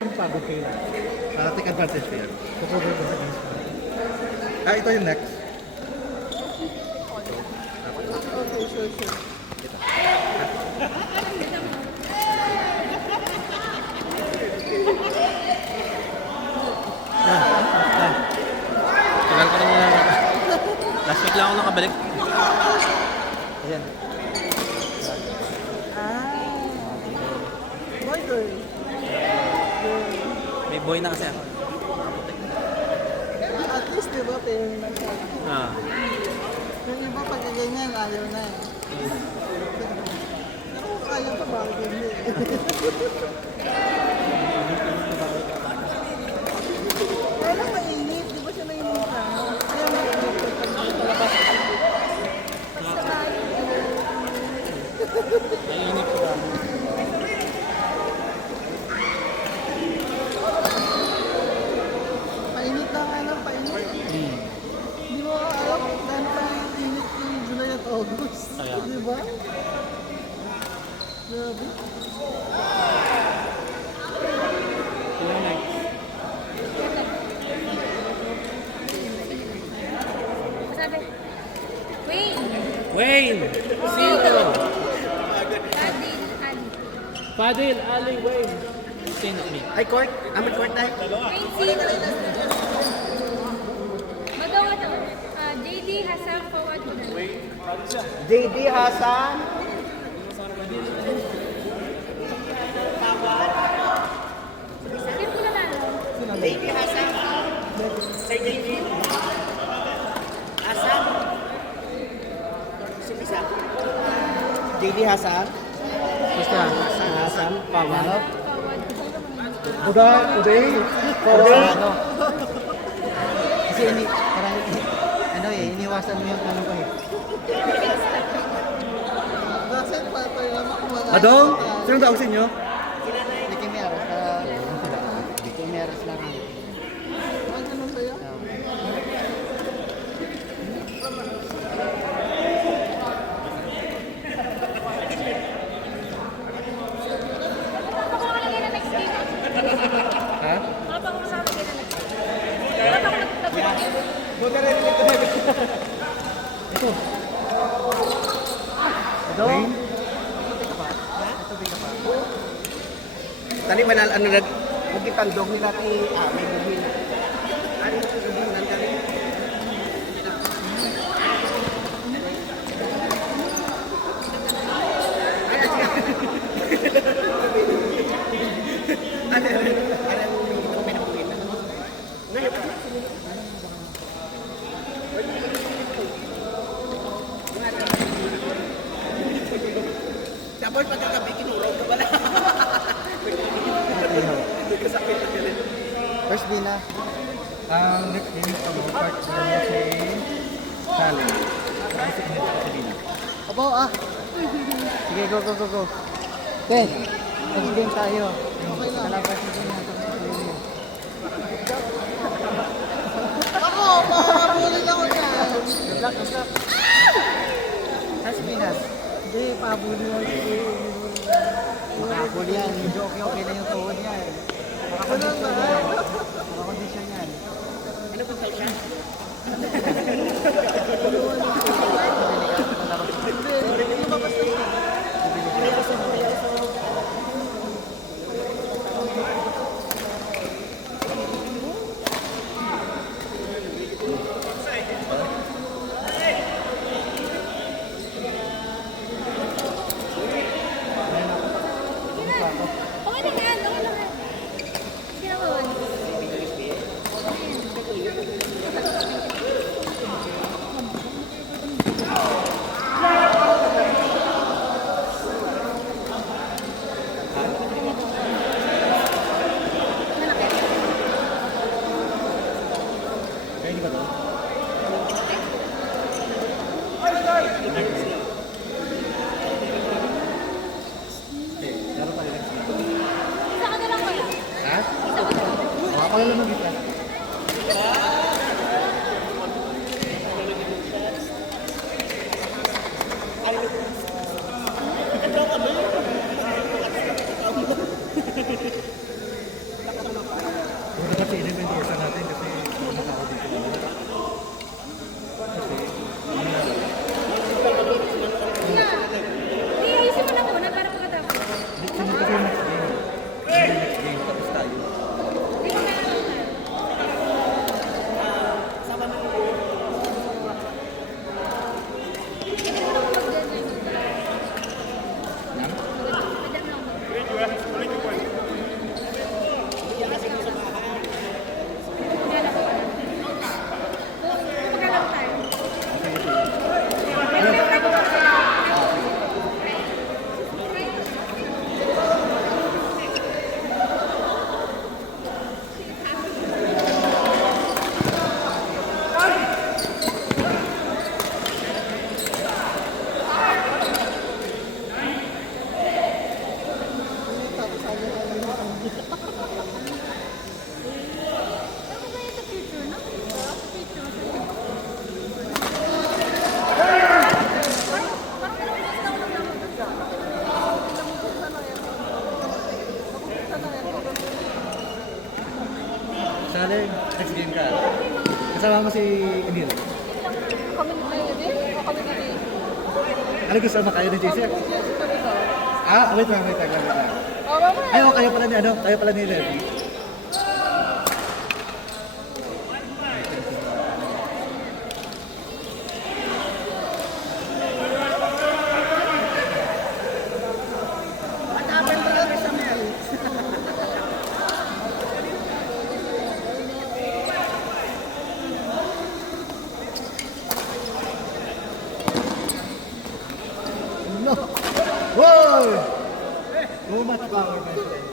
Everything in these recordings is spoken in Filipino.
Pagod kayo. Take advantage ko yan. Kukuha ko sa guys. Ito yung next. Okay, sure. Tagal ko na muna. Last week lang ako nakabalik. Ayan. Boy, girl. May boy na kasi ako. At least, di ba, pero Ah. yung iba pag ganyan, ayaw na eh. Pero kung ayaw pa, bakit hindi eh. Kaya lang mainit, di ba siya mainit ka? Ayaw mainit pag palabas. Naiinip ko ba? Painit na nga lang, painit. Hindi mo alam kung gaano pa yung init yung July at August. Kaya. Di ba? Grabe. Ilang nights? Sabi, Wayne, Wayne! Sino? Adil, Ali. Fadil, Ali, Wayne. Sino me? Ay, court. Amin court na. Wayne, sino? Madong ito. JD Hassan, forward mo na. JD Hasan. Sabi ko na lang. JD Hasan. Sir JD. Hasan. Sumisa. JD Hasan. Basta. Hasan. Pawal. Forward. Uday. Ano? Kasi parang ano eh, iniwasan mo yung ano ko eh. Kasi patay naman kung wala. Adong? Sino tawag sa inyo? Hindi kami aras na hindi kami aras lang. Ang ganun ba yan? Wala pa ko nakalagay na next game. Ha? Wala pa ko nakalagay na next game. Wala pa ko nagtagpo. Ito. Adong? Tali manal ano nag magitandog nila ti may buhin. Ano buhin dali? Tapos pagkagabi kinulog ka pala. First day na. Ang next game sa mga part na si challenge. Ang signature sa Sabina. Abo ah. Sige, go. Okay. Next game tayo. Okay lang. Kalabas na din natin. Ako, makakabulin ako dyan. Good luck. Has Pinas. Hindi, pabulin ako. Makakabuli yan. Medyo okay na yung tuhod niya eh. Makakondisyon yan. Makakondisyon yan. Ano ba sa siya? Hindi, lumabas na siya. Okay na yan, okay lang yan. Sige naman. Kaya hindi ba to? Laro tayo next week. Isa ka na lang kuya. Ha? Isa ka na lang. Makapala lang kita. si Inventorsa natin kasi nakaka dito naman. Kasi, Hindi, ayusin mo na muna para pagkatapos. kasi next game. Next game, tapos tayo. Hindi ko kailangan tayo. Ano ba yung sa future, no? Sa future, parang dalawang taon lang naman. Sali, next game ka. Kasama mo si Emil. Kami na yun eh. O kami na yun. Ano gusto mo kayo ni JC? Wait lang. O, mamaya. Ay, kayo pala ni kayo pala ni Levi. No! Whoa! Too much power, my friend.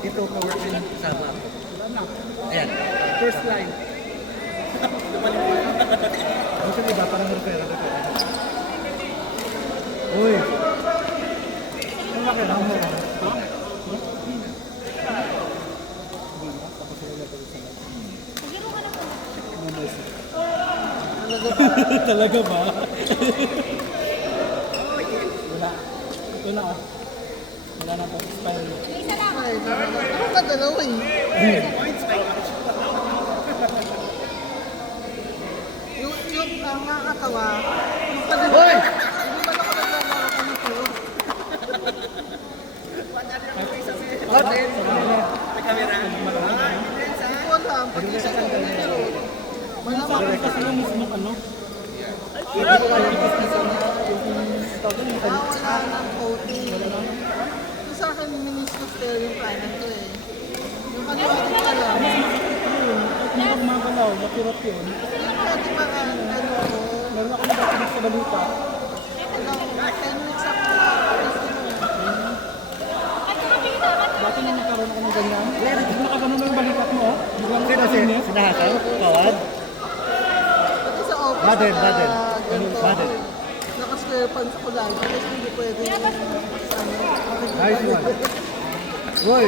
Ito, ka-work din kasama ako. Ayan. First line. Gusto diba? Parang repair. Uy! Ano ba kailangan mo? Ha? Talaga ba? Wala. Ito na oh. Wala na po. Expire. Isa lang. Ay, ano ka dalawa eh? Yung nakakatawa, yung kanina, Hoy! hindi ba ako naglalaro ko nito? Hindi ko alam, pag isa ko nito, malamang ko Kasi yung mismo ano? wala ng coating. Yung sa akin, miniscus tayo yung kanan ko eh. Yung kanina, hindi ko alam. Hindi ko magalaw. Napirot yun. Yung pwede ba ano ko, Meron ako nagkakinig sa balita. 10 weeks ako. Dati na nagkaroon ako ng ganyan. Nakaganon mo yung balikat mo. Biglang Sino si Sinahasal? Kawad? Pati sa office, Baden. Baden. Naka-square pants ako lagi. Kasi hindi pwede yung Nice one. Uy!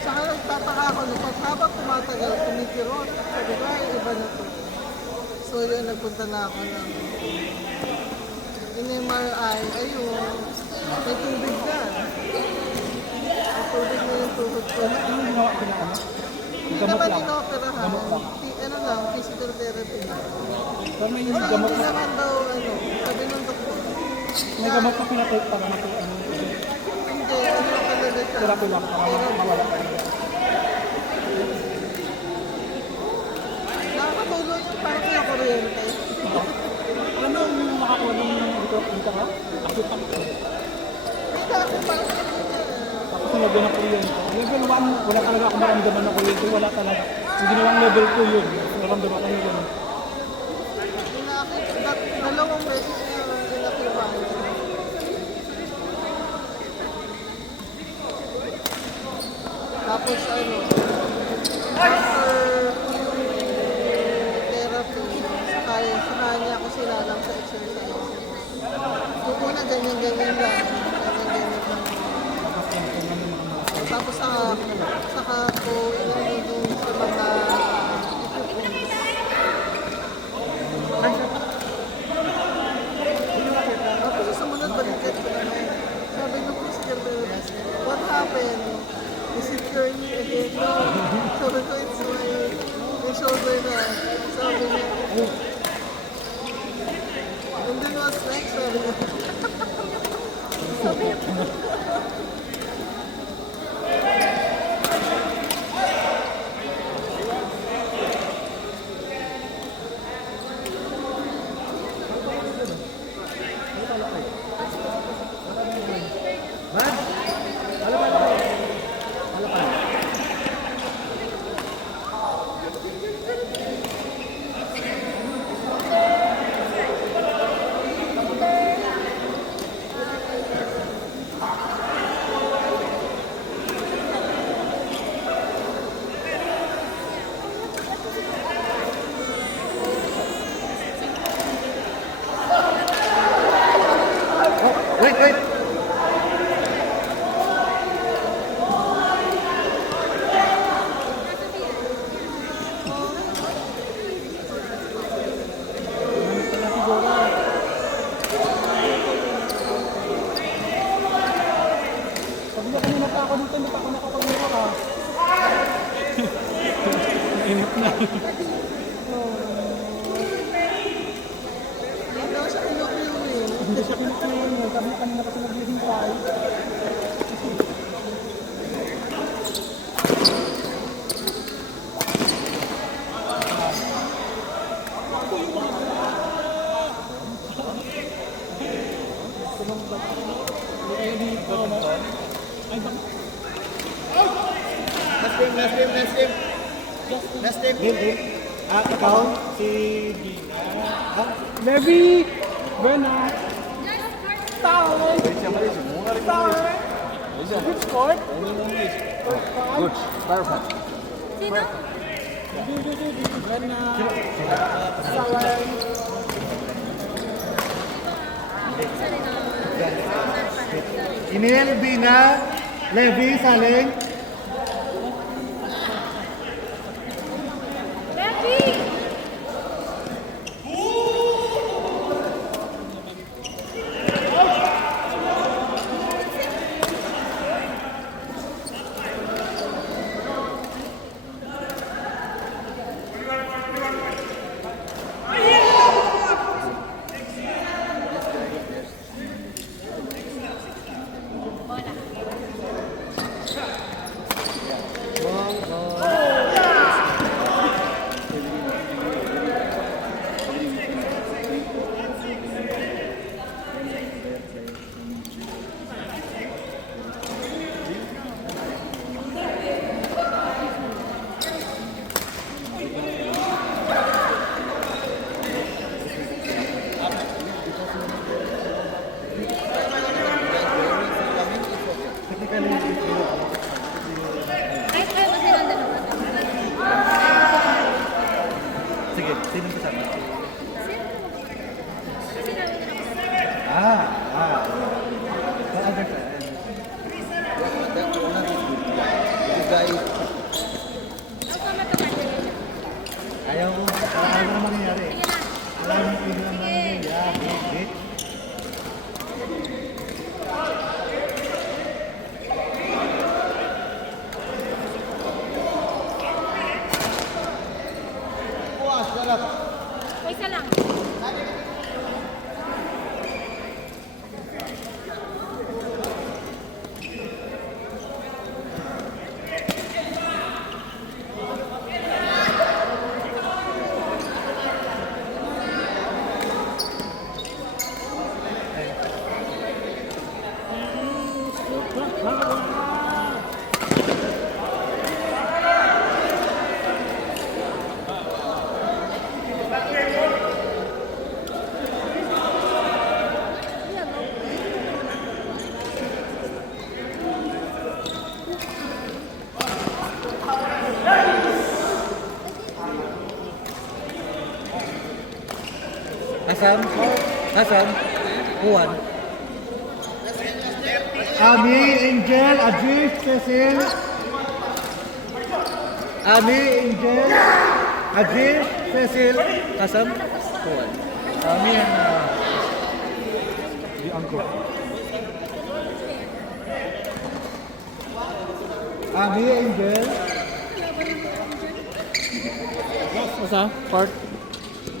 Saka nagtataka ako, habang tumatagal, kumikirot. Sabi ko, ay, iba na to. So yun, nagpunta na ako ng in-MRI. Ayun, may tubig na. May tubig na yung tuhod ko. Ano ginawa ko na ano? Hindi Gamot naman lang. inoperahan. Gamot lang. Ano lang, physical therapy na. Pero may Pero gamot hindi na. naman daw, sabi ng doktor. May gamot na pinatake para ano. Hindi, ano lang talaga siya. Therapy lang para mawala. Nakakatulong yung parang kinakuryente. Alam mo yung nakakuha ng dito ka? Akit ako. May dati parang Tapos nilagyan ng kuryente. Level 1, wala talaga akong maramdaman ng kuryente. Wala talaga. Yung ginawang level 2 yun. Naramdaman ko yung gano'n. dalawang beses na inakiwan. Tapos after therapy, saka niya ako sinalang sa exercise. Una ganyan-ganyan lang. Ganyan-ganyan lang. Tapos saka ko inunod sa mga tapos sa mga What's next? Sabi niya. Wait, wait! Sabi niya kanina pa ako dito, hindi pa ako nakapaglaro ka. Init na. Hindi daw siya kinukulo eh. Hindi siya kinukuha niya. Sabi niya kanina kasi naghihintay. Kaya dito, no? Ay, bak- Last team. Ikaw? Si Gina. Levi! Buena! Tower! Tower! Good score! Good. Perfect. Sino? Buena! Tower! Inel, Bina, Levi, Saling. Becky! Ay, kaya ba silang dalawa? Sige, sino kasama? Sino? Ah. The other side. Ako matagal. Ayaw ko. Ayaw ko na mangyayari. Sige na. Alam mo kung ano mangyayari. Isa lang. Hasan, Juan. Ami, Angel, Ajit, Cecil. Ami, Angel, Ajit, Cecil, Hasan, Juan. Ami and the uncle. Ami, Angel. Basta, part.